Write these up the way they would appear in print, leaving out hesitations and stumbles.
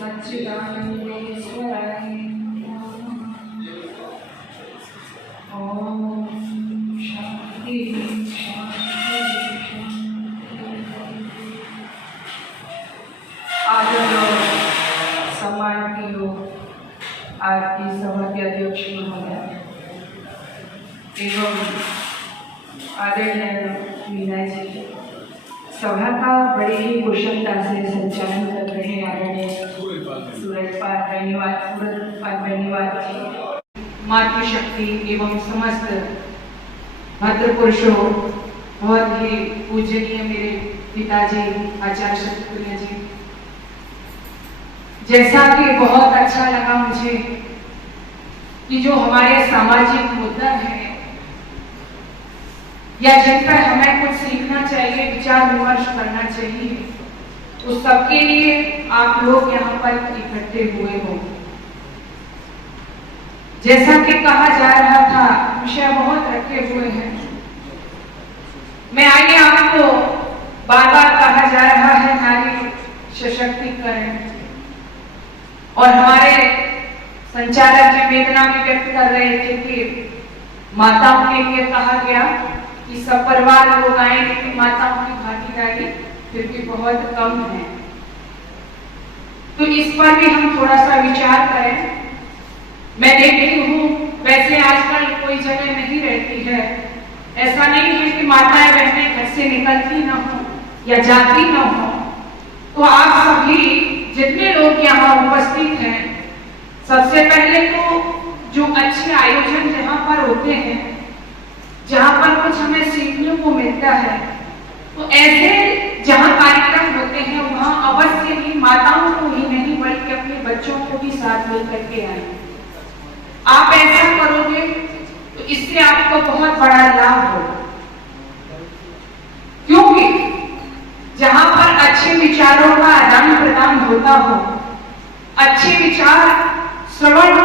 सच्चिदानंदेश्वराय ओम शांति शांति। आदर सम्मान की हो आरती सभा के अध्यक्ष महोदय एवं आदरणीय मीना जी, सभा का बड़े ही कुशलता से संचालन कर रहे हैं आदरणीय सूरजपाल धन्यवाद जी, मातृशक्ति एवं समस्त भद्र पुरुषों, बहुत ही पूजनीय मेरे पिताजी आचार्य शत्रुघ्न जी, जैसा कि बहुत अच्छा लगा मुझे कि जो हमारे सामाजिक मुद्दा है या जिन पर हमें कुछ सीखना चाहिए, विचार विमर्श करना चाहिए, उस सबके लिए आप लोग यहाँ पर इकट्ठे हुए हो। जैसा कि कहा जा रहा था, विषय बहुत रखे हुए हैं। मैं आइए आपको बार बार कहा जा रहा है नारी सशक्तिकरण, और हमारे संचालक जी वेदना भी व्यक्त कर रहे थे कि माताओं के लिए कहा गया कि सब परिवार लोग आए, लेकिन माताओं की भागीदारी फिर भी बहुत कम है। तो इस पर भी हम थोड़ा सा विचार करें। मैं देखती हूँ वैसे आजकल कोई जगह नहीं रहती है, ऐसा नहीं है कि माताएं बहनें घर से निकलती ना हो या जाती ना हो। तो आप सभी जितने लोग यहाँ उपस्थित हैं, सबसे पहले तो जो अच्छे आयोजन जहाँ पर होते हैं, जहाँ पर कुछ हमें सीखने को मिलता है, तो ऐसे जहाँ कार्यक्रम होते हैं वहाँ अवश्य ही माताओं को ही नहीं बल्कि अपने बच्चों को भी साथ लेकर के आए। आप ऐसा करोगे तो इससे आपको बहुत बड़ा लाभ होगा, क्योंकि जहाँ पर अच्छे विचारों का आदान प्रदान होता हो, अच्छे विचार श्रवण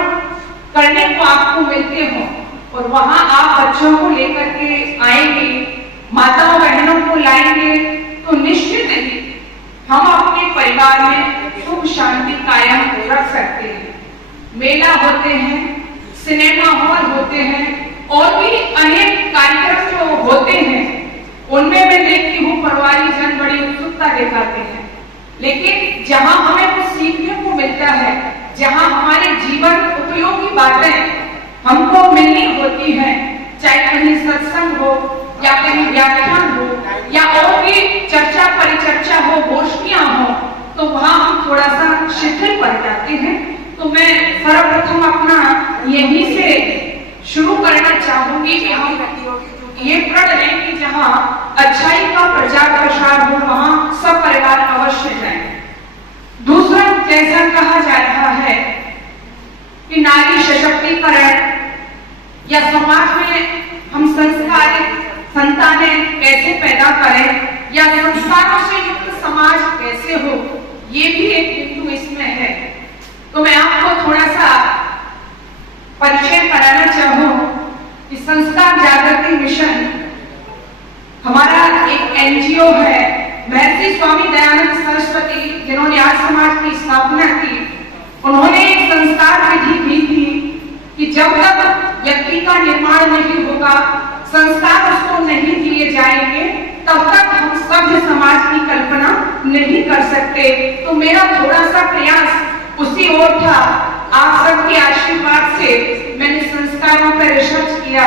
करने को आपको मिलते हो, और वहां आप बच्चों को लेकर के आएंगे, माताओं बहनों को लाएंगे, तो निश्चित ही हम अपने परिवार में सुख शांति कायम रख सकते हैं। मेला होते हैं, सिनेमा हॉल होते हैं, और भी अनेक कार्यक्रम जो होते हैं, उनमें मैं देखती हूँ परिवारी जन बड़ी उत्सुकता दिखाते हैं, लेकिन जहाँ हमें कुछ सीखने को मिलता है, जहाँ हमारे जीवन उपयोगी बातें हमको मिलनी होती है, चाहे कहीं सत्संग हो या कहीं व्याख्यान हो या और भी चर्चा परिचर्चा हो, गोष्ठियां हो, तो वहां हम थोड़ा सा शिथिल पड़ जाते हैं। तो मैं सर्वप्रथम अपना यहीं से शुरू करना चाहूंगी कि हम ये प्रण लें कि जहाँ अच्छाई का प्रचार प्रसार हो वहां सब परिवार अवश्य जाएं। दूसरा, जैसा कहा जा रहा है कि नारी सशक्तिकरण या समाज में हम संस्कारित संतानें कैसे पैदा करें या संस्कारों से युक्त समाज कैसे हो, ये भी एक बिंदु इसमें है। तो मैं आपको थोड़ा सा परिचय कराना चाहूँ कि संस्कार जागृति मिशन हमारा एक एनजीओ है। महर्षि स्वामी दयानंद सरस्वती, जिन्होंने आज समाज की स्थापना की, उन्होंने एक संस्कार विधि दी थी कि जब तक व्यक्ति का निर्माण नहीं होगा, संस्कार उसको नहीं दिए जाएंगे, तब तक हम सभ्य समाज की कल्पना नहीं कर सकते। तो मेरा थोड़ा सा प्रयास उसी ओर था। आप सबके आशीर्वाद से मैंने संस्कारों पर रिसर्च किया,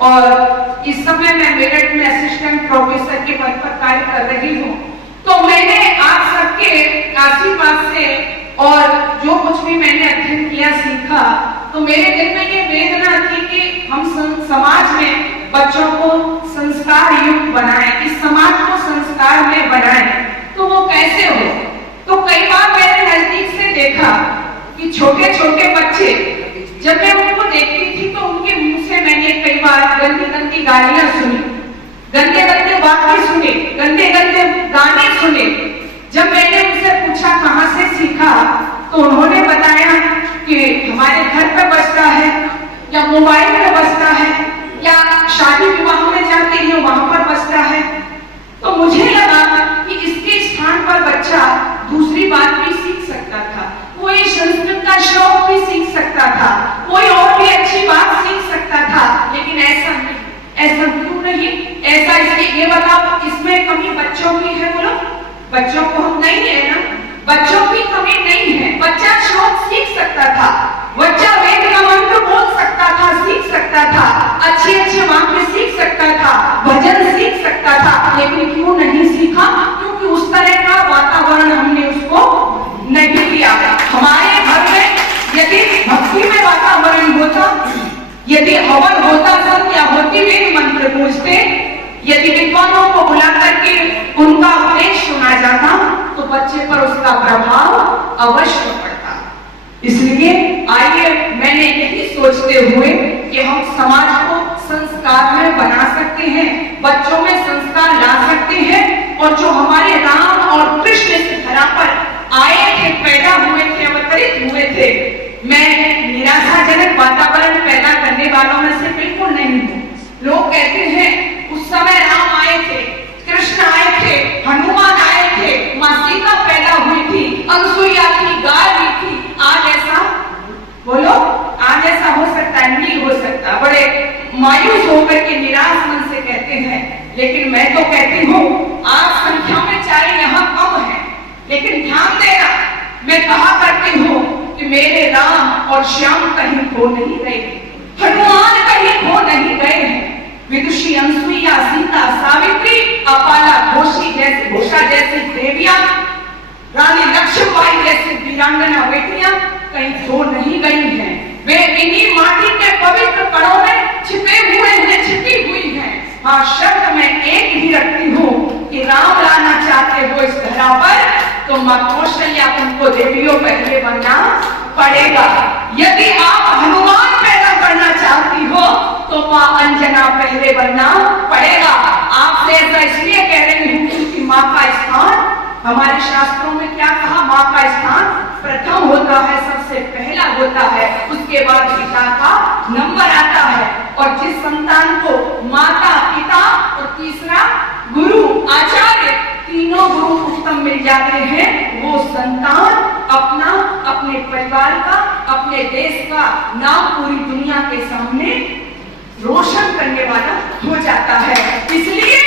और इस समय मैं मेरठ में असिस्टेंट प्रोफेसर के पद पर कार्य कर रही हूँ। तो मैंने आप सबके आशीर्वाद से और जो कुछ भी मैंने अध्ययन किया, सीखा, तो मेरे दिल में ये वेदना थी कि हम समाज में बच्चों को संस्कार युक्त बनाएं, इस समाज को संस्कार में बनाएं। तो वो कैसे हो? तो कई बार मैंने नजदीक से देखा कि छोटे छोटे बच्चे, जब मैं उनको देखती थी तो उनके मुंह से मैंने कई बार गंदी गंदी गालियां सुनी, गंदे गंदे वाक्य सुने, गंदे गंदे गाने सुने। जब मैंने उनसे पूछा कहाँ से सीखा, तो उन्होंने बताया कि हमारे घर पर बजता है या मोबाइल पर बजता है या शादी विवाह में जाते हैं वहां पर बजता है। तो मुझे लगा कि इसके स्थान पर बच्चा बात भी सीख सकता था, कोई संस्कृत का श्लोक भी सीख सकता था, कोई और भी अच्छी बात सीख सकता था, लेकिन ऐसा नहीं। ऐसा क्यों नहीं? ऐसा इसलिए, ये बताओ इसमें कमी बच्चों की है? बोलो, बच्चों को हम नहीं है ना, बच्चों की कमी नहीं है। बच्चा श्लोक सीख सकता था, बच्चा वेद का मंत्र बोल सकता था, सीख सकता था, अच्छे अच्छे वाक्य सीख सकता था, भजन सीख सकता था, लेकिन क्यों नहीं सीखा? क्योंकि उस तरह का वातावरण हमने उसको नहीं दिया। हमारे घर में यदि भक्ति में वातावरण होता, यदि हवन होता था, क्या होती वेद मंत्र पूछते, यदि विद्वानों को बुला करके उनका उपदेश सुना जाता, तो बच्चे पर उसका प्रभाव अवश्य पड़ता। इसलिए आइए, मैंने यही सोचते हुए कि हम समाज को संस्कार में बना सकते हैं, बच्चों में संस्कार ला सकते हैं, और जो हमारे राम और कृष्ण इस धरा पर आए थे, पैदा हुए थे, अवतरित हुए थे, मैं निराशाजनक वातावरण पैदा करने वालों में से बिल्कुल नहीं हूँ। लोग कहते हैं उस समय राम आए थे, कृष्ण आए थे, हनुमान आए थे, माँ सीता पैदा हुई थी, अनसुईया थी, गाय भी थी। आज ऐसा बोलो, आज ऐसा हो सकता है? नहीं हो सकता। बड़े मायूस होकर के निराश मन से कहते हैं, लेकिन मैं तो कहती हूँ आज संख्या में चाहे यहाँ कम है, लेकिन ध्यान देना, मैं कहा करती हूँ कि मेरे राम और श्याम कहीं खो नहीं गए, हनुमान कहीं खो नहीं गए हैं। विदुषी, अनसुईया, सीता, सावित्री, अपाला, घोषा जैसी देवियां, रानी लक्ष्मीबाई जैसी वीरांगना बेटियां कहीं खो नहीं गई हैं। वे इन्हीं माटी के पवित्र कणों में छिपे हुए हैं, छिपी हुई हैं। हाँ, शर्त मैं एक ही रखती हूँ कि राम लाना चाहते हो इस धरा पर, तो माँ कौशल्या तुमको देवियों पहले बनना पड़ेगा। यदि आप हनुमान पैदा करना चाहती हो, तो माँ अंजना पहले बनना पड़ेगा। आपसे ऐसा इसलिए कह रही हूँ क्योंकि माँ का स्थान, हमारे शास्त्रों में क्या कहा, माँ का स्थान प्रथम होता है, सबसे पहला होता है, उसके बाद पिता का नंबर आता है। और जिस संतान को माता, पिता और तीसरा गुरु, आचार्य, तीनों गुरु उत्तम मिल जाते हैं, वो संतान अपने परिवार का, अपने देश का नाम पूरी दुनिया के सामने रोशन करने वाला हो जाता है। इसलिए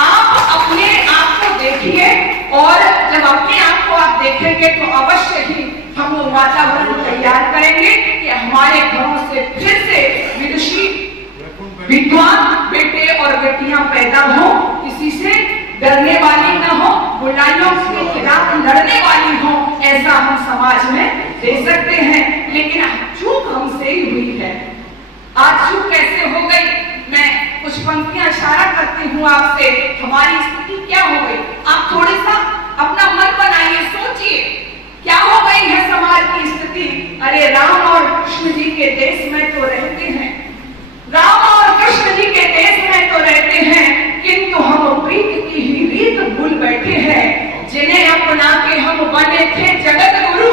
आप अपने आप को देखिए, और जब अपने आप को आप देखेंगे तो अवश्य ही हम वो वातावरण तैयार करेंगे कि हमारे घरों से फिर से विदुषी, विद्वान बेटे और बेटियां पैदा हो, किसी से डरने वाली ना हो, बुराइयों के खिलाफ लड़ने वाली हो, ऐसा हम समाज में दे सकते हैं। लेकिन चूक हमसे ही हुई है। आज चूक कैसे हो गई? मैं कुछ पंक्तियां इशारा करती हूँ आपसे, हमारी स्थिति क्या हो गई। आप थोड़ी सा अपना मन बनाइए, सोचिए क्या हो गई है समाज की स्थिति। अरे राम और कृष्ण जी के देश में तो रहते हैं, राम और कृष्ण जी के देश में तो रहते हैं, किंतु हम प्रीत की ही रीत भूल बैठे हैं, जिन्हें अपना के हम बने थे जगत गुरु,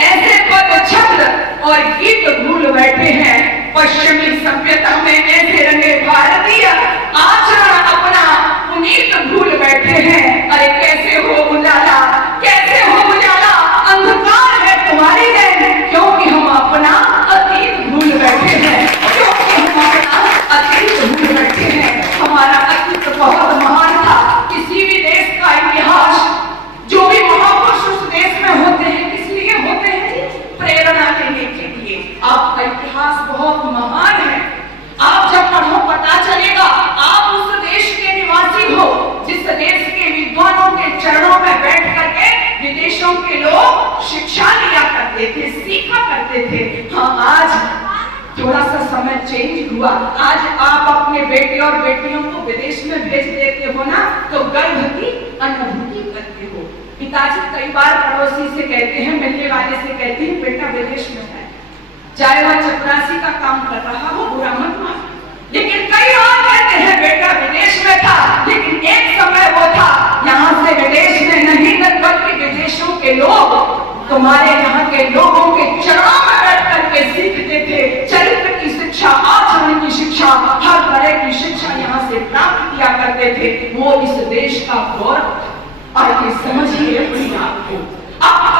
ऐसे पद छंद और गीत भूल बैठे हैं। पश्चिमी सभ्यता में ऐसे रंगे भारतीय आचरण अपना पुनीत भूल बैठे हैं। अरे कैसे हो उजाला, कैसे हो उजाला, अंधकार है तुम्हारी देन, क्योंकि हम अपना अतीत भूल बैठे हैं, क्योंकि हम अपना अतीत भूल बैठे हैं। हमारा अतीत बहुत महान था। किसी भी देश का इतिहास, जो भी महापुरुष उस देश में होते हैं, किस लिए होते हैं? प्रेरणा लेने के लिए। आपका इतिहास बहुत महान है। आप जब पढ़ो पता चलेगा, आप उस देश के निवासी हो जिस देश के विद्वानों के चरणों में बैठ करके विदेशों के लोग शिक्षा लिया करते थे, सीखा करते थे। हाँ, आज थोड़ा सा समय चेंज हुआ। आज आप अपने बेटे और बेटियों को विदेश में भेज देते हो ना, तो गर्व की अनुभूति करते हो। पिताजी कई बार पड़ोसी से कहते हैं, मिलने वाले से कहते हैं, बेटा विदेश में है, चाहे वह चपरासी का काम कर रहा हो, बुरा मत मान। लेकिन कई बार कहते हैं बेटा विदेश में था, लेकिन एक समय वो था यहाँ से विदेश में नहीं, बल्कि विदेशों के लोग तुम्हारे यहाँ के लोगों के चरणों में बैठ करके सीखते थे। चरित्र की शिक्षा, आचरण की शिक्षा, हर तरह की शिक्षा यहाँ से प्राप्त किया करते थे। वो इस देश का गौरव था। आइए समझिए अपनी आप को। आप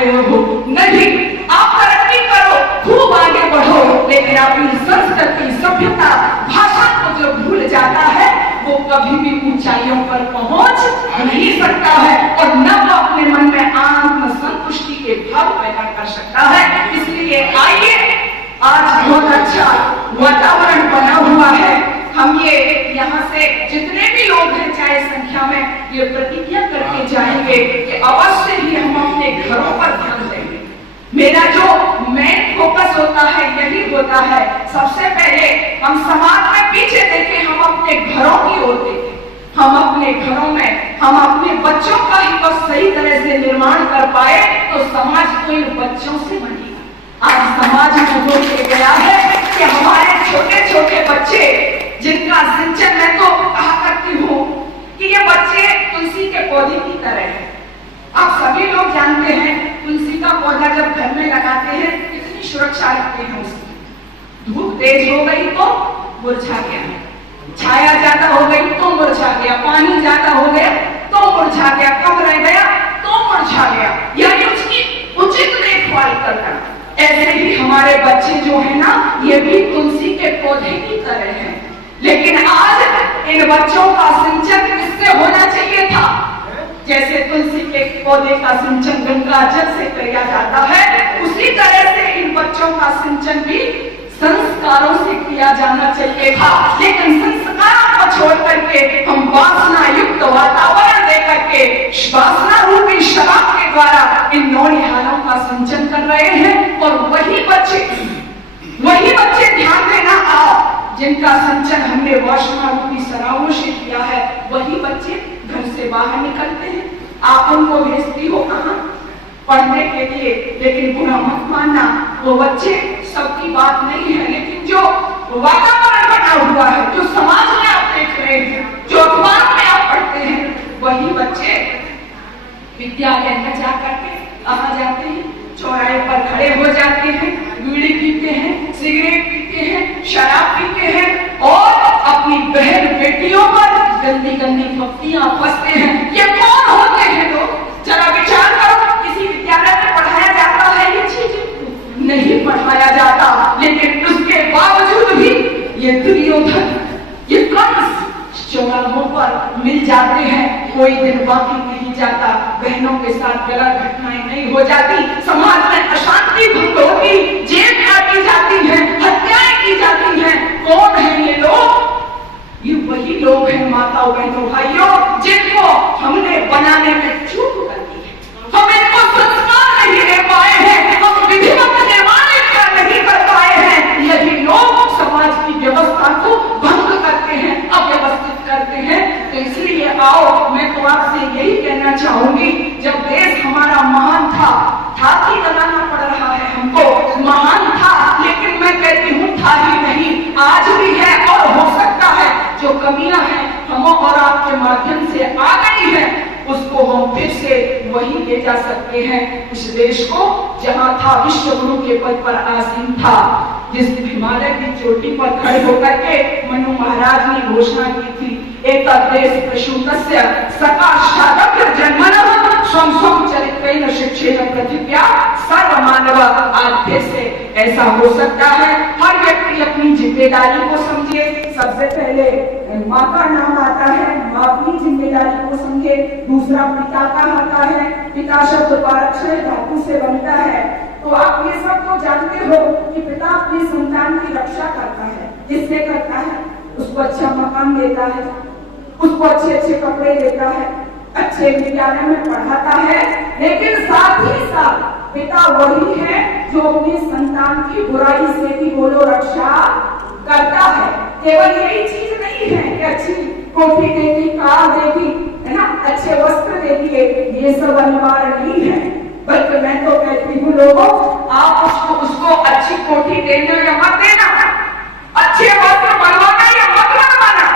रहे हो। नहीं, आप तरक्की करो, खूब आगे बढ़ो, लेकिन अपनी संस्कृति, सभ्यता, भाषा को जो भूल जाता है वो कभी भी ऊंचाइयों पर पहुंच नहीं सकता है और न वो अपने मन में आत्म संतुष्टि के भाव पैदा कर सकता है। इसलिए आइए, आज बहुत अच्छा वातावरण बना हुआ है। हम ये यहाँ से जितने भी लोग हैं, चाहे संख्या में, ये प्रतिज्ञा करके जाएंगे कि अवश्य ही हम अपने घरों पर ध्यान देंगे। मेरा जो मेन फोकस होता है यही होता है, सबसे पहले हम समाज में पीछे देखें, हम अपने घरों की ओर देखें। हम अपने घरों में हम अपने बच्चों का ही बस सही तरह से निर्माण कर पाए तो समाज को इन बच्चों से बनेगा। आज समाज में हो गया है कि हमारे छोटे छोटे बच्चे, जिनका सिंचन, मैं तो कहा करती हूँ कि ये बच्चे तुलसी के पौधे की तरह है। आप सभी लोग जानते हैं, तुलसी का पौधा जब घर में लगाते हैं कितनी सुरक्षा रखते हैं उसकी। धूप तेज हो गई तो मुरझा गया, छाया ज्यादा हो गई तो मुरझा गया, पानी ज्यादा हो गया तो मुरझा गया, कम रह गया तो मुरझा गया, यानी उसकी उचित देखभाल करना। ऐसे ही हमारे बच्चे जो है ना, ये भी तुलसी के पौधे की तरह हैं। लेकिन आज इन बच्चों का सिंचन किससे होना चाहिए था? जैसे तुलसी के पौधे का सिंचन गंगा जल से किया जाता है, उसी तरह से इन बच्चों का सिंचन भी संस्कारों से किया जाना चाहिए था। लेकिन संस्कारों को छोड़ करके हम वासना युक्त वातावरण दे करके वासना रूपी शराब के द्वारा इन नौनिहालों का सिंचन कर रहे हैं। और वही बच्चे ध्यान देना, आओ, जिनका सिंचन हमने वासना रूपी शराबों से किया है, वही बच्चे घर से बाहर निकलते हैं। आप उनको भेजती हो कहाँ? पढ़ने के लिए। लेकिन बुरा मत मानना, वो बच्चे सबकी बात नहीं है, लेकिन जो वातावरण बना हुआ है, जो समाज में आप देख रहे हैं, जो अखबार में आप पढ़ते हैं, वही बच्चे विद्यालय में जाकर के कहाँ जाते हैं? चौराहे पर खड़े हो जाते हैं, बीड़ी पीते हैं, सिगरेट पीते हैं, शराब पीते हैं और अपनी बहन बेटियों पर गंदी गंदी पत्तियां कसते हैं। ये कौन होते हैं लोग? जरा विचार करो। किसी विद्यालय में पढ़ाया जाता है ये चीज? नहीं पढ़ाया जाता, लेकिन उसके बावजूद भी ये दुर्योधन, ये कंस चौराहों पर मिल जाते हैं। कोई दिन बाकी नहीं जाता, बहनों के साथ गलत घटनाएं नहीं हो जाती, समाज में अशांति भंग होती, जेल काटी जाती है, हत्याएं की जाती हैं। कौन है ये लोग? ये वही लोग हैं माताओं, बहनों, भाइयों, जिनको हमने बनाने में चूक कर दी है। हम इनको संस्कार नहीं दे पाए हैं, हम विधिवत निर्माण नहीं कर पाए हैं। यही लोग समाज की व्यवस्था को भंग करते हैं, अव्यवस्थित करते हैं। तो इसलिए आओ, मैं तो आपसे यही कहना चाहूंगी, जब देश हमारा महान था ही लगाना पड़ रहा है हमको, महान था, लेकिन मैं कहती हूँ था ही नहीं, आज भी है और हो सकता है जो कमियां हैं हम और आपके माध्यम से आ गई है, उसको हम फिर से वही ले जा सकते हैं। इस देश को जहां था विश्व गुरु के पद पर आसीन था, जिस हिमालय की चोटी पर खड़े होकर के मनु महाराज ने घोषणा की थी, एक देश प्रसूतस्य सकाशादग्र जन्मनः स्वं चरित्रेण शिक्षेण पृथिव्या सर्वमानव। आज फिर से ऐसा हो सकता है। हर व्यक्ति अपनी जिम्मेदारी को समझे। सबसे पहले माँ का नाम आता है, माँ अपनी जिम्मेदारी को समझे। दूसरा पिता का आता है, पिता शब्द पारक्षर धातु से बनता है। तो आप ये सब तो जानते हो कि पिता अपनी संतान की रक्षा करता है। इससे करता है, उसको अच्छा मकान देता है, उसको अच्छे अच्छे कपड़े देता है, अच्छे विद्यालय में पढ़ाता है। लेकिन साथ ही साथ पिता वही है जो अपनी संतान की बुराई से भी बोलो रक्षा करता है। केवल यही चीज नहीं है कि अच्छी कोठी देगी, कार देगी, है ना, अच्छे वस्त्र देगी, ये सब अनिवार्य नहीं है। बल्कि मैं तो कहती हूँ लोगों, आप उसको अच्छी कोठी देना या मत देना, अच्छे वस्त्र बनवाना या मत बनवाना,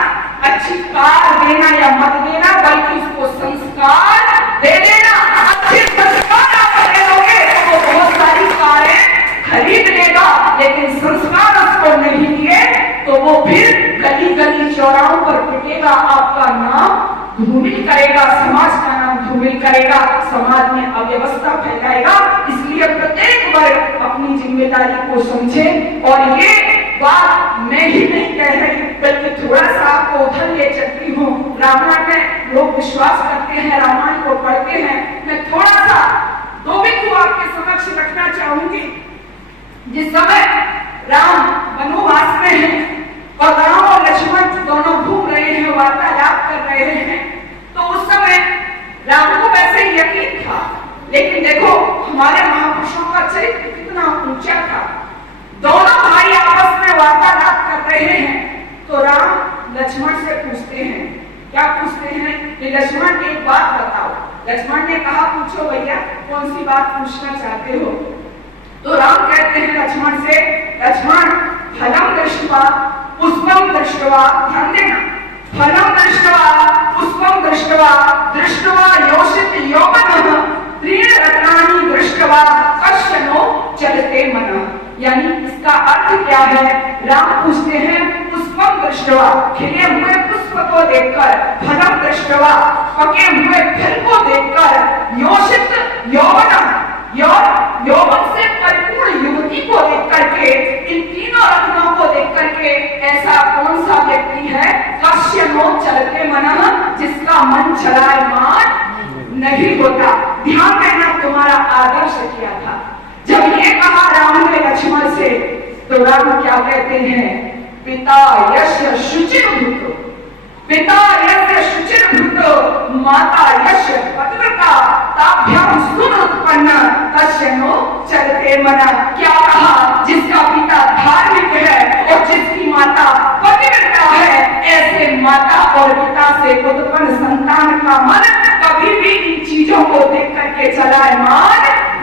अच्छी कार देना या मत देना, बल्कि उसको संस्कार दे देना। अच्छे संस्कार आप दे दोगे तो बहुत सारी कारें खरीद लेगा, लेकिन संस्कार उसको नहीं दिए तो वो फिर गली गली चौराहों पर पिटेगा, आपका नाम धूमिल करेगा, समाज का नाम धूमिल करेगा, समाज में अव्यवस्था फैलाएगा। ये प्रत्येक वर्ग अपनी जिम्मेदारी को समझे। और ये बात मैं ही नहीं कह रही, बल्कि थोड़ा सा आपको उधर ले चलती हूँ। रामायण में लोग विश्वास करते हैं, रामायण को पढ़ते हैं। मैं थोड़ा सा दो बिंदु आपके समक्ष रखना चाहूंगी। जिस समय राम वनवास में हैं और राम और लक्ष्मण दोनों घूम रहे हैं, वार्तालाप कर रहे हैं, तो उस समय राम को वैसे यकीन था, लेकिन देखो हमारे महापुरुषों का चरित्र कितना ऊंचा था। दोनों भाई आपस में वार्तालाप कर रहे हैं, तो राम लक्ष्मण से पूछते हैं, क्या पूछते हैं कि लक्ष्मण एक बात बताओ। लक्ष्मण ने कहा, पूछो भैया, कौन सी बात पूछना चाहते हो। तो राम कहते हैं लक्ष्मण से, लक्ष्मण फलम दृष्ट्वा पुष्पम दृष्ट्वा, ध्यान देना, फलम दृष्ट्वा पुष्पम दृष्ट्वा दृष्ट्वा योषित यौवनः त्रीण रत्नानि दृष्ट्वा कश्चनो चलते मनः। यानी इसका अर्थ क्या है। राम पूछते हैं, पुष्पम दृष्ट्वा, खिले हुए पुष्प को देखकर, फलम दृष्ट्वा, पके हुए फल को देखकर, योषित यौवनः, यौवन से परिपूर्ण युवती को देख करके, इन तीनों रत्नों को देख करके ऐसा कौन सा व्यक्ति है, कश्यनो चलते मनः, जिसका मन चलायमान नहीं होता। ध्यान देना, तुम्हारा आदर्श क्या था। जब ये कहा राम ने लक्ष्मण से, तो राम क्या कहते हैं, पिता यस्य शुचिर्भूतो, पिता यस्य शुचिर्भूतो माता यस्य पतिव्रता ताभ्यां सुनुत्पन्न तस्यनो चलते मनः। क्या कहा, जिसका पिता धार्मिक है और जिसकी माता पतिव्रता है, ऐसे माता और पिता से उत्पन्न संतान का मन कभी भी इन चीजों को देख करके चलायमान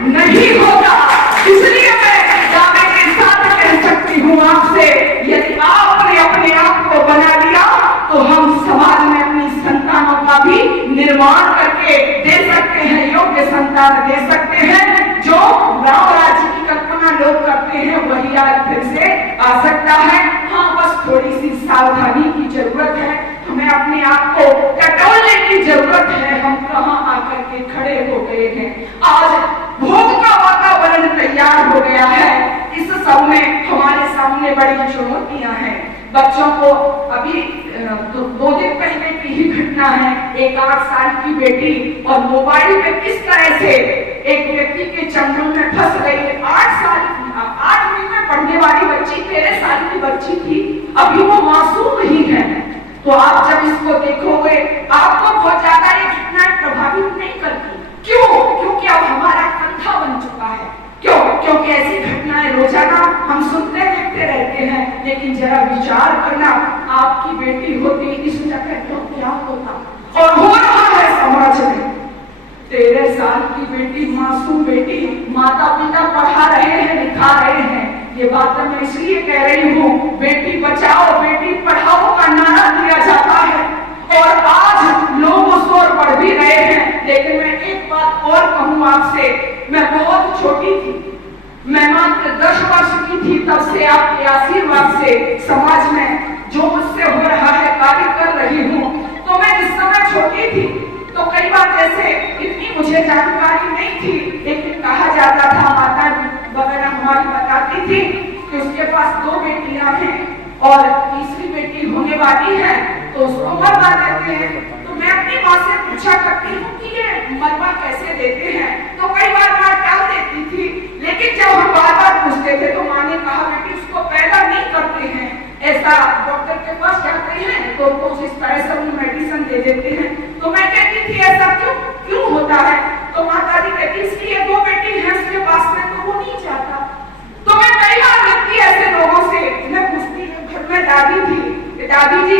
नहीं होगा। इसलिए मैं दावे के साथ कह सकती हूँ आपसे, यदि आपने अपने आप को बना लिया, तो हम समाज में अपनी संतानों का भी निर्माण करके दे सकते हैं, योग्य संतान दे सकते हैं। जो राम राज्य की कल्पना लोग करते हैं, वही आज फिर से आ सकता है। हाँ, बस थोड़ी सी सावधानी की जरूरत है, हमें अपने आप को टटोलने की जरूरत है। हम कहाँ आकर के खड़े हो गए हैं। आज भोग का वातावरण तैयार हो गया है। इस सब में हमारे सामने बड़ी चुनौतियां हैं। बच्चों को अभी दो दिन पहले की ही घटना है, एक 8 साल की बेटी और मोबाइल में किस तरह से एक व्यक्ति के चंगुल में फंस गई। 8वीं में पढ़ने वाली बच्ची 13 साल की बच्ची थी, अभी वो मासूम ही है। तो आप जब इसको देखोगे, आपको बहुत ज्यादा ये घटनाएं प्रभावित नहीं करती। क्यों? क्योंकि अब हमारा कंधा बन चुका है। क्यों? क्योंकि ऐसी घटनाएं रोजाना हम सुनते देखते रहते हैं। लेकिन जरा विचार करना, आपकी बेटी होती इस जगह तो क्या होता। और हो रहा है समाज में। 13 साल की बेटी, मासूम बेटी, माता पिता पढ़ा रहे हैं, लिखा रहे हैं। ये बात मैं इसलिए कह रही हूँ, बेटी बचाओ बेटी पढ़ाओ का नारा दिया जाता है और आज लोग उस ओर बढ़ भी रहे हैं। लेकिन मैं एक बात और कहूँ आपसे, मैं बहुत छोटी थी, मैं मात्र 10 वर्ष की थी, तब से आपके आशीर्वाद से समाज में जो मुझसे हो रहा है कार्य कर रही हूँ। तो मैं जिस समय छोटी थी, तो कई बार जैसे इतनी मुझे जानकारी नहीं थी, लेकिन कहा जाता था, माता वगैरह हमारी बताती थी कि उसके पास 2 बेटियां हैं और तीसरी बेटी होने वाली है, तो उसको मरवा देते हैं। तो मैं अपनी माँ से पूछा करती हूँ कि ये मरवा कैसे देते हैं। तो कई बार माँ टाल देती थी, लेकिन जब हम बार-बार पूछते थे तो माँ ने कहा, बेटी उसको पैदा नहीं करते हैं, ऐसा डॉक्टर के पास जाते हैं तो कुछ इस तरह से उन्हें मेडिसिन दे देते हैं। तो मैं कहती थी ऐसा क्यों होता है। तो माता जी कहती, इसलिए 2 बेटी है उसके पास में, तो वो नहीं चाहता। तो मैं कई बार लगती ऐसे लोगों से मैं पूछती, घर में दादी थी, दादी जी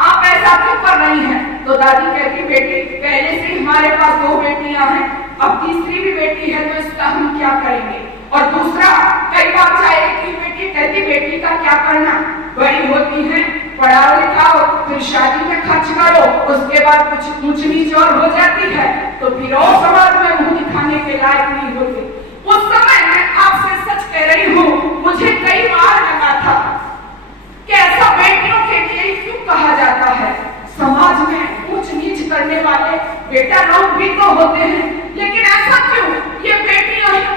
आप ऐसा क्यों कर रही हैं। तो दादी कहती, बेटी पहले से हमारे पास 2 बेटियां हैं, अब तीसरी भी बेटी है, तो इसका हम क्या करेंगे। और दूसरा, कई बार चाहे एक बेटी कहती, बेटी का क्या करना, बड़ी होती है पढ़ाओ लिखाओ, फिर शादी में खर्च करो, उसके बाद कुछ ऊंच नीच और हो जाती है तो फिर और समाज में मुंह दिखाने के लायक नहीं होती। उस समय मैं आपसे सच कह रही हूँ, मुझे कई बार लगा था कि ऐसा बेटियों के लिए क्यों कहा जाता है। समाज में ऊंच नीच करने वाले बेटा लोग भी तो होते हैं, लेकिन ऐसा क्यों, ये बेटियां ही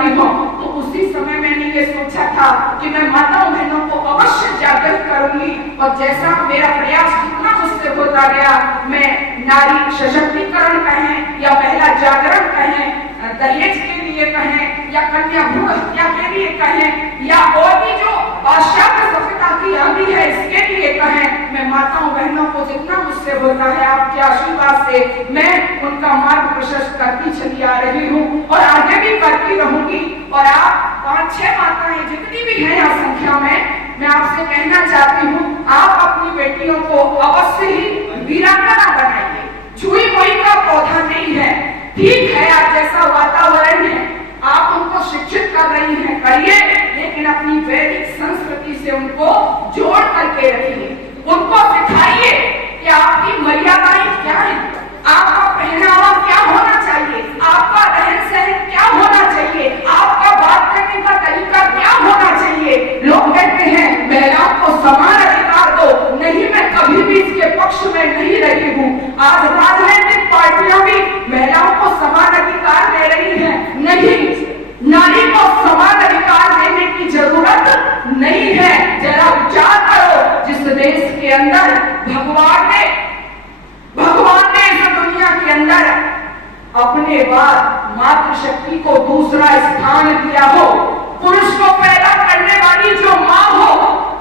जाती हूँ तो उसी समय मैंने ये सोचा था कि मैं माताओं बहनों को अवश्य जागृत करूंगी, और जैसा मेरा प्रयास जितना मुझसे होता गया, मैं नारी सशक्तिकरण कहें या महिला जागरण कहें, दहेज के लिए कहें या कन्या भ्रूण हत्या के लिए कहें, या और भी जो पाश्चात्य सभ्यता की आंधी है इसके लिए कहें, मैं माताओं बहनों को जितना मुझसे होता है आपके आशीर्वाद से मैं उनका मार्ग प्रशस्त करती चली आ रही हूँ और आगे भी करती रहूंगी। और आप 5-6 माताएं जितनी भी हैं यहाँ संख्या में, मैं आपसे कहना चाहती हूँ आप अपनी बेटियों को अवश्य ही वीरांगना बनाइए। छुई मुई का पौधा नहीं है, ठीक है आज जैसा वातावरण है आप उनको शिक्षित कर रही हैं, करिए, लेकिन अपनी वैदिक संस्कृति से उनको जोड़ करके रखिए, उनको सिखाइए कि आपकी मर्यादाएं क्या है, आपका पहनावा क्या होना चाहिए, आपका रहन सहन क्या होना चाहिए, आपका बात करने का तरीका क्या होना चाहिए। लोग कहते हैं महिलाओं को समान अधिकार दो, नहीं मैं कभी भी इसके पक्ष में नहीं रही हूँ। आज राजनीतिक पार्टियां भी महिलाओं को समान अधिकार दे रही हैं, नहीं, नारी को समान अधिकार देने की जरूरत नहीं है। जरा विचार करो, जिस देश के अंदर भगवान ने इस दुनिया के अंदर अपने बाद मातृशक्ति को दूसरा स्थान दिया हो, पुरुष को पैदा करने वाली जो माँ हो,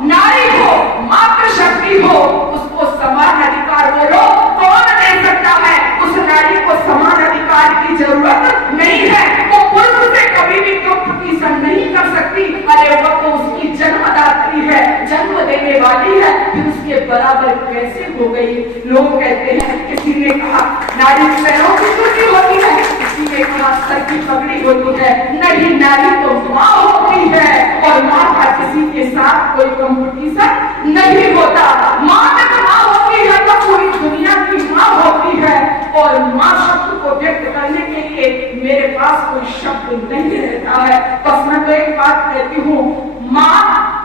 नारी हो, मातृशक्ति हो, उसको समान अधिकार बोलो, कौन दे सकता है? उस नारी को समान अधिकार की जरूरत नहीं है, वो पुरुष से कभी भी कंपटीशन नहीं कर सकती। अरे वो तो उसकी जन्मदात्री है, जन्म देने वाली है, फिर उसके बराबर कैसे हो गई? लोग कहते हैं, किसी ने कहा नारी पैरों की चोटी होती है, किसी ने कहा सर की पगड़ी होती है। नहीं, नारी तो माँ होती है और माँ का किसी के साथ कोई कंपटीशन नहीं होता। माँ जब माँ होती है तो पूरी दुनिया की माँ होती है, और माँ शब्द को व्यक्त करने के लिए मेरे पास कोई शब्द नहीं रहता है। बस मैं तो एक बात कहती हूँ, माँ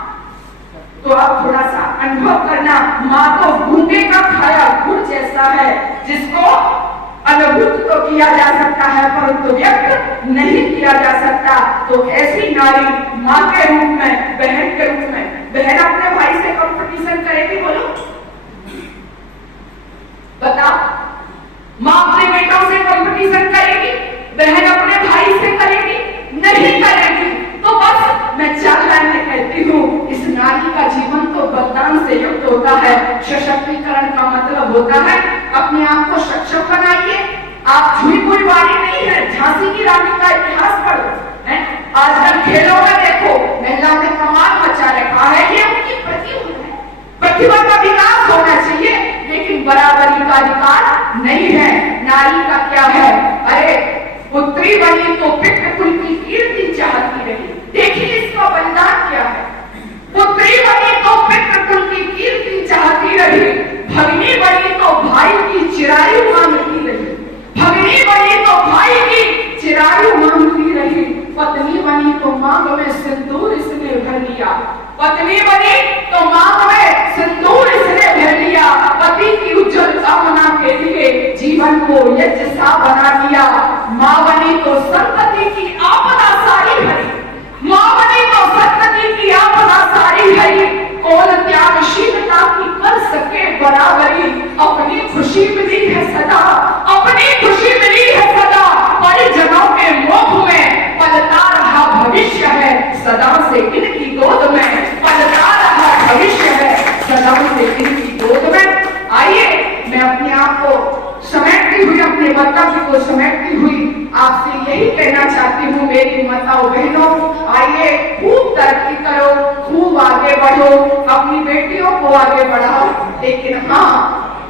तो आप थोड़ा सा अनुभव करना, माँ तो गूंगे का खाया गुड़ जैसा है, जिसको अनुभूत तो किया जा सकता है परंतु व्यक्त नहीं किया जा सकता। तो ऐसी नारी माँ के रूप में, बहन के रूप में, बहन अपने भाई से कंपटीशन करेगी? बोलो, बताओ, माँ अपने बेटों से कंपटीशन करेगी? बहन अपने भाई से करेगी? नहीं करेगी। तो बस मैं 4 लाइनें कहती हूँ, इस नारी का जीवन तो बलिदान से युक्त होता है। सशक्तिकरण का मतलब होता है अपने आप को सक्षम बनाइए। आप छुई मुई वाली नहीं है, झांसी की रानी का इतिहास पढ़ो, है आजकल खेलों में देखो महिलाओं ने कमाल मचा रखा है, ये उनकी प्रतिभा है, प्रतिभा का विकास होना चाहिए, लेकिन बराबरी का अधिकार नहीं है। नारी का क्या है? अरे पुत्री बनी तो पितृ कुल की कीर्ति चाहती रही। देखिए इसका बलिदान क्या है। पुत्री बनी तो पितृ कुल की कीर्ति चाहती रही, भगिनी बनी तो भाई की चिरायु मांगती रही, भगिनी बनी तो भाई की चिरायु मांगती रही, पत्नी बनी तो मांग में सिंदूर इसने भर लिया, पत्नी बनी तो मांग में सिंदूर इसने भर लिया, पति की उज्जवल कामना के लिए जीवन को यज्ञ सा बना दिया। माँ बनी तो संतति की आपदा सारी भरी, माँ बनी तो संतति की आपदा सारी भरी, कौन त्यागशीलता की कर सके बराबरी। अपनी खुशी मिली है सदा, अपनी खुशी मिली है सदा, परिजनों के मोह में पलता रहा भविष्य है सदा से इनकी गोद में, पलता रहा भविष्य है सदा से इनकी गोद में। आइए मैं अपने आप को समेटती हुई, अपने वक्तव्य को समेटती हुई आपसे यही कहना चाहती हूँ, मेरी माताओं बहनों, आइए खूब तरक्की करो, खूब आगे बढ़ो, अपनी बेटियों को आगे बढ़ाओ, लेकिन हाँ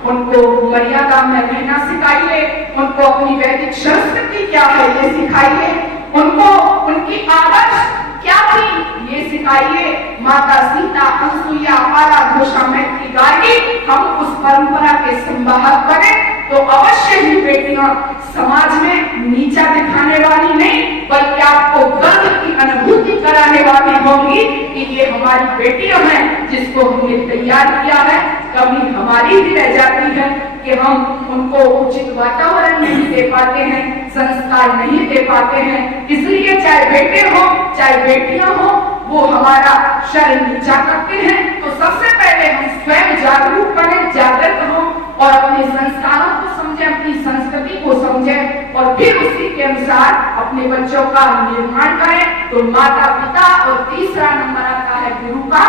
उनको मर्यादा में रहना सिखाइए, उनको अपनी वैदिक संस्कृति क्या है ये सिखाइए, उनको उनकी आदर्श क्या थी ये सिखाइए। माता सीता, अनसुईया, पाला, घोषा, मैत्री, गार्गी, हम उस परंपरा के संवाहक बने तो अवश्य ही बेटियां समाज में नीचा दिखाने वाली नहीं, बल्कि आपको गर्व की अनुभूति कराने वाली होंगी। होगी कि ये हमारी बेटियां हैं जिसको हमने तैयार किया है। कभी हमारी भी रह जाती है कि हम उनको उचित वातावरण नहीं दे पाते हैं, संस्कार नहीं दे पाते हैं। इसलिए चाहे बेटे हो चाहे बेटियां हो, वो हमारा शर्म नीचा करते हैं। तो सबसे पहले हम स्वयं जागरूक बने, जागृत हो और अपने संस्कारों को समझें, अपनी संस्कृति को समझें और फिर उसी के अनुसार अपने बच्चों का निर्माण करें। तो माता पिता और तीसरा नंबर आता है गुरु का,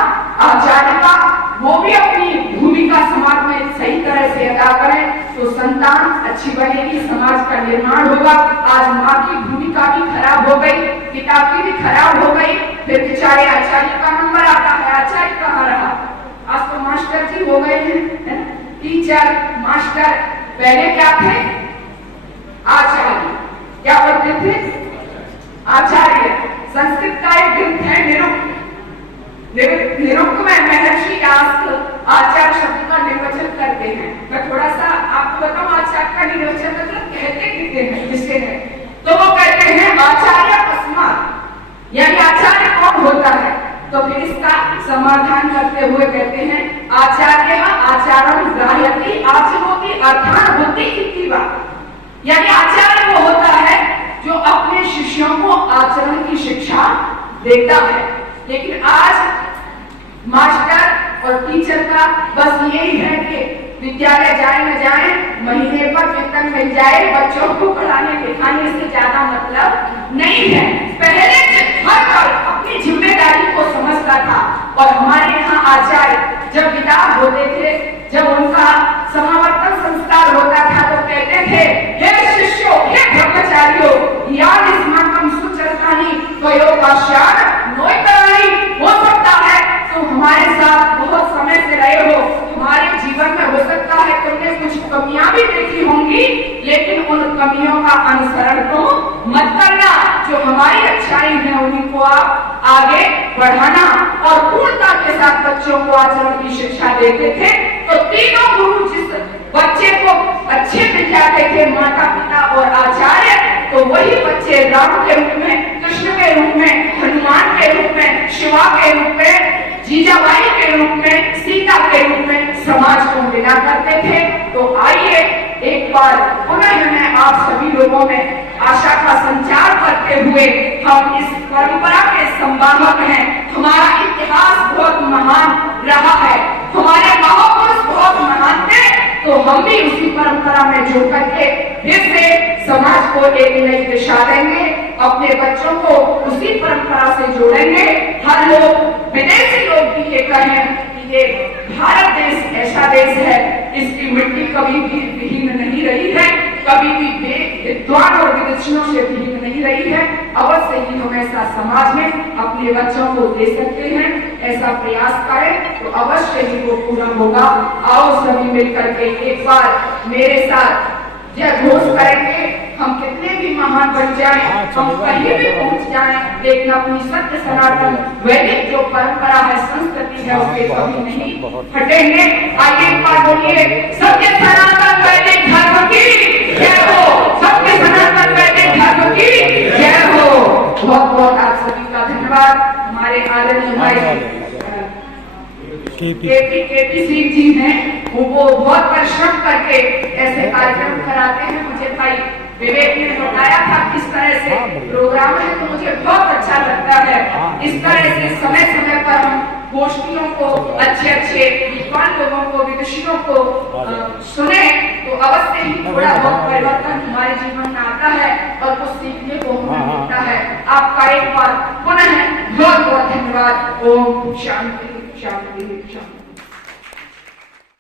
आचार्य का। वो भी अपनी भूमिका समाज में सही तरह से अदा करें तो संतान अच्छी बनेगी, समाज का निर्माण होगा। आज माँ की भूमिका भी खराब हो गई, पिता की भी खराब हो गई, फिर बेचारे आचार्य का नंबर आता है। आचार्य कहाँ रहा? आज तो मास्टर जी हो गए हैं, टीचर मास्टर। पहले क्या थे? आचार्य। क्या बोलते थे? आचार्य। संस्कृत का एक ग्रंथ है निरुक्त। निरुक्त में महर्षि आचार्य शब्द का निर्वचन करते हैं। मैं थोड़ा सा आपको बताऊं आचार्य का निर्वचन मतलब कहते कितने हैं जिससे है। तो वो कहते हैं आचार्य अस्मात्, यानी आचार्य कौन होता है? तो फिर इसका समाधान करते हुए कहते हैं आचार्य आचारं ग्राह्यति आचरोति अर्थान बुद्धि इति वा। यानी आचार्य वो होता है जो अपने शिष्यों को आचरण की शिक्षा देता है। लेकिन आज मास्टर और टीचर का बस यही है कि विद्यालय जाए न जाए, महीने पर वेतन मिल जाए, बच्चों को पढ़ाने लिखाने से ज्यादा मतलब नहीं है। पहले हर पल अपनी जिम्मेदारी को समझता था। और हमारे यहाँ आचार्य जब विदा होते थे, जब उनका समावर्तन संस्कार होता था तो कहते थे हे शिष्यों, हे ब्रह्मचारियों, याद स्माकं सुचरितानि त्वयोपास्यात् नोयतराणि। हो सकता है तो हमारे साथ बहुत समय से रहे हो, हमारे जीवन में हो सकता है तुमने कुछ कमियां भी देखी होंगी, लेकिन उन कमियों का अनुसरण तो मत करना। जो हमारी अच्छाई है उन्हीं को आप आगे बढ़ाना। और पूर्णता के साथ बच्चों को आचरण की शिक्षा देते थे। तो तीनों गुरु जिस बच्चे को अच्छे मिल जाते थे, माता पिता और आचार्य, तो वही बच्चे राम के रूप में, कृष्ण के रूप में, हनुमान के रूप में, शिवा के रूप में, जीजाबाई के रूप में, सीता के रूप में समाज को मिला करते थे। तो आइए एक बार पुनः मैं आप सभी लोगों में आशा का संचार करते हुए, हम इस परंपरा के संवाहक हैं। हमारा इतिहास बहुत महान रहा है, हमारे महापुरुष बहुत महान थे। तो हम भी उसी परंपरा में जुड़ करके फिर से समाज को एक नई दिशा देंगे, अपने बच्चों को उसी परंपरा से जोड़ेंगे। हर लोग, विदेशी लोग भी ये कहें कि ये भारत देश ऐसा देश है, इसकी मिट्टी कभी भी विहीन नहीं रही है, कभी भी विद्वान और विदुषियों से विहीन नहीं रही है। अवश्य ही हम ऐसा समाज में अपने बच्चों को दे सकते हैं। ऐसा प्रयास करें तो अवश्य ही वो पूरा होगा। आओ सभी मिलकर के एक बार मेरे साथ जय घोष करेंगे। हम कितने भी महान बन जाएं, हम कहीं भी पहुंच जाएं, लेकिन अपनी सत्य सनातन वैदिक जो परंपरा है, संस्कृति है, उसके कभी नहीं हटेंगे। आइए एक बार बोलिए, सत्य सनातन वैदिक धर्म की जय हो, सत्य सनातन वैदिक धर्म की जय हो। बहुत बहुत आप सभी का धन्यवाद। हमारे आदरणीय भाई केपी सिंह जी हैं, वो बहुत परिश्रम करके ऐसे कार्यक्रम कराते हैं। मुझे भाई विवेक ने बताया था किस तरह से प्रोग्राम है, तो मुझे बहुत अच्छा लगता है। इस तरह से समय समय पर हम गोष्ठियों को, अच्छे अच्छे विद्वान लोगों को, विदुषियों को सुने तो अवश्य ही थोड़ा बहुत परिवर्तन हमारे जीवन में आता है और कुछ सीखने को हमें मिलता है। आपका एक बार पुनः बहुत बहुत धन्यवाद। ओम शांति शांति शांति।